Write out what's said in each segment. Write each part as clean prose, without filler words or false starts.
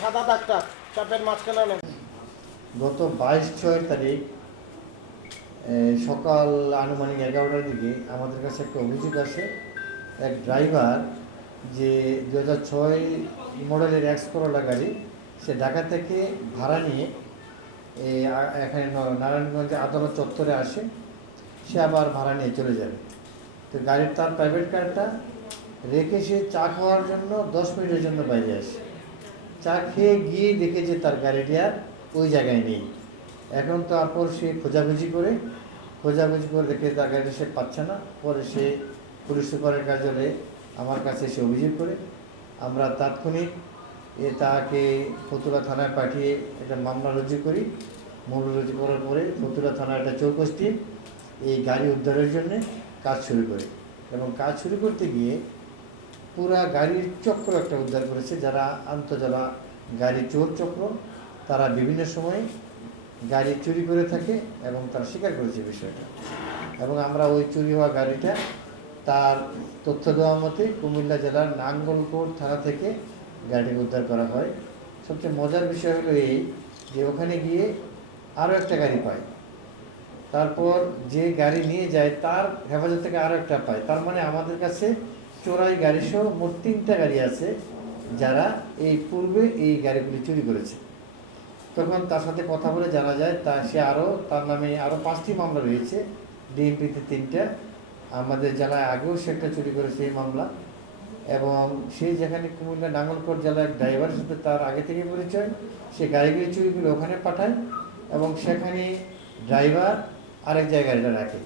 সাদা দাগটা চাপের মাঝখানে নেন। গত 22/6 তারিখ সকাল আনুমানিক 11টার দিকে আমাদের কাছে একটা অভিযোগ আসে। এক ড্রাইভার যে 2006 মডেলের এক্স করোলা গাড়ি, সে ঢাকা থেকে ভাড়া নিয়ে এখানে নারায়ণগঞ্জ আদালত চত্বরে আসে। সে আবার ভাড়া নিয়ে চলে যাবে। তো গাড়ির তার প্রাইভেট কারটা রেখে সে চা খাওয়ার জন্য 10 মিনিটের জন্য বাইরে আসে। চা খেয়ে গিয়ে দেখে যে তার গাড়িটি আর ওই জায়গায় নেই। এখন তারপর সে খোঁজাখুঁজি করে দেখে তার গাড়িটা সে পাচ্ছে না। পরে সে পুলিশ সুপারের কার্যালয়ে আমার কাছে এসে অভিযোগ করে আমরা তাৎক্ষণিক তাকে ফতুল্লা থানায় পাঠিয়ে একটা মামলা রুজু করি। মামলা রুজু করার পরে ফতুল্লা থানার একটা চৌকস টিম এই গাড়ি উদ্ধারের জন্য কাজ শুরু করে, এবং কাজ শুরু করতে গিয়ে পুরা গাড়ির চক্র একটা উদ্ধার করেছে। যারা যারা গাড়ি চোর চক্র, তারা বিভিন্ন সময়ে গাড়ি চুরি করে থাকে এবং তারা স্বীকার করেছে বিষয়টা। এবং আমরা ওই চুরি হওয়া গাড়িটা তার তথ্য দেওয়া মতে কুমিল্লা জেলার নাঙ্গলকোট থানা থেকে গাড়িটিকে উদ্ধার করা হয়। সবচেয়ে মজার বিষয় হলো এই যে ওখানে গিয়ে আরও একটা গাড়ি পায়, তারপর যে গাড়ি নিয়ে যায় তার হেফাজত থেকে আরও একটা পায়। তার মানে আমাদের কাছে চোরাই গাড়ি সহ মোট 3টা গাড়ি আছে যারা এই পূর্বে এই গাড়িগুলি চুরি করেছে। তখন তার সাথে কথা বলে জানা যায় তার নামে আরও 5টি মামলা রয়েছে। ডিএমপিতে 3টা, আমাদের জেলায় আগেও সে একটা চুরি করেছে এই মামলা। এবং সে যেখানে কুমিল্লা নাঙ্গলকোট জেলার ড্রাইভারের সাথে তার আগে থেকে পরিচয়, সে গাড়িগুলি চুরিগুলো ওখানে পাঠায় এবং সেখানে ড্রাইভার আরেক জায়গায় গাড়িটা রাখে।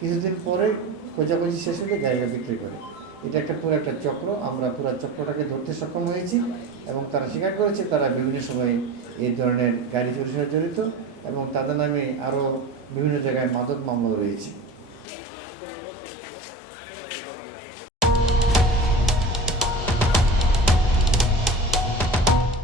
কিছুদিন পরে খোঁজাখুঁজি শেষ হলে গাড়িটা বিক্রি করে। এটা পুরো একটা চক্র। আমরা পুরো চক্রটাকে ধরতে সক্ষম হয়েছি এবং তারা স্বীকার করেছে তারা বিভিন্ন সময় এই ধরনের গাড়ি চুরির সাথে জড়িত এবং তাদের নামে আরও বিভিন্ন জায়গায় মাদক মামলা রয়েছে।